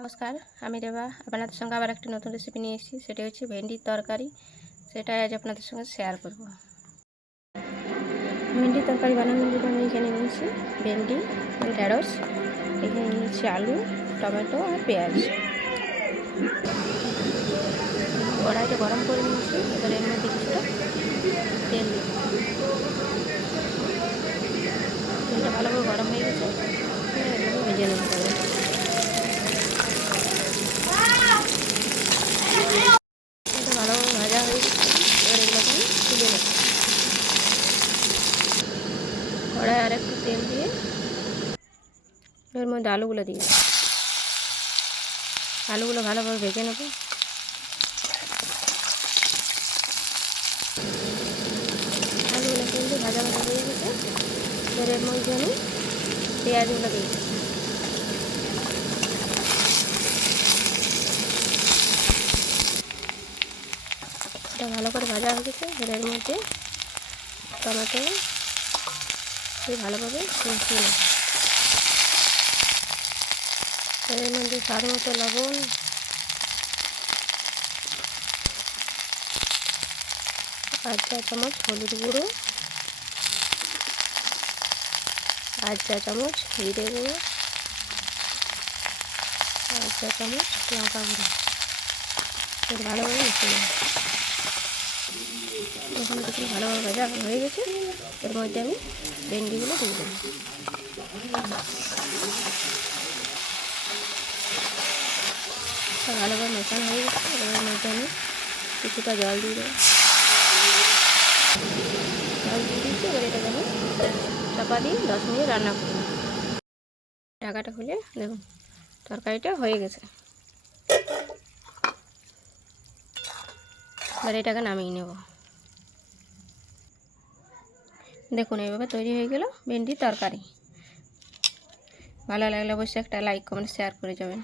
নমস্কার, আমি রেবা আপনাদের সঙ্গে আবার একটি নতুন রেসিপি নিয়ে এসেছি। সেটা হচ্ছে ভেন্ডির তরকারি। সেটাই আজ আপনাদের সঙ্গে শেয়ার করব। ভেন্ডির তরকারি বানানোর জন্য আমি এখানে নিয়েছি ভেন্ডি, ঢেঁড়স, এখানে নিয়েছি আলু, টমেটো আর পেঁয়াজ। কড়াইটা গরম করে নিয়েছি। এবার এর মধ্যে কিছুটা তেল দিই। তেলটা ভালো করে গরম হয়ে গেছে, এগুলো ভেজে নিতে হবে। ভালোভাবে ভাজা হয়ে গেছে, এবার এগুলোকে আমি তুলে নেব। কড়াই আর একটু তেল দিয়ে এর মধ্যে আলুগুলো দিয়ে আলুগুলো ভালোভাবে ভেজে নেব। আলুগুলো কিন্তু ভাজা ভাজা হয়ে গেছে, এবার এর মধ্যে আমি পেঁয়াজগুলো দিয়ে দিই। এটা ভালো করে ভাজা হয়ে গেছে, এবার এর মধ্যে টমেটো দিয়ে ভালোভাবে কষিয়ে নেব। এর মধ্যে স্বাদ মতো লবণ, আর 1 চামচ হলুদ গুঁড়ো, আর 1 চামচ জিরে গুঁড়ো, আর 1 চামচ লঙ্কা গুঁড়ো। এর ভালোভাবে মিশিয়ে নেব। এখন দেখুন ভালোভাবে ভাজা হয়ে গেছে, এর মধ্যে আমি ভেন্ডিগুলো দিয়ে দেবো। ভালোভাবে মেশানো হয়ে গেছে, এর মধ্যে আমি কিছুটা জল দিয়ে দেবো। জল দিয়ে দিচ্ছি, এবার এটাকে আমি চাপা দিয়ে 10 মিনিট রান্না করব। ঢাকাটা খুলে দেখুন তরকারিটা হয়ে গেছে। এবার এটাকে নামিয়ে নেব। দেখুন এইভাবে তৈরি হয়ে গেল ভেন্ডির তরকারি। ভালো লাগলে অবশ্যই একটা লাইক, কমেন্ট, শেয়ার করে যাবেন।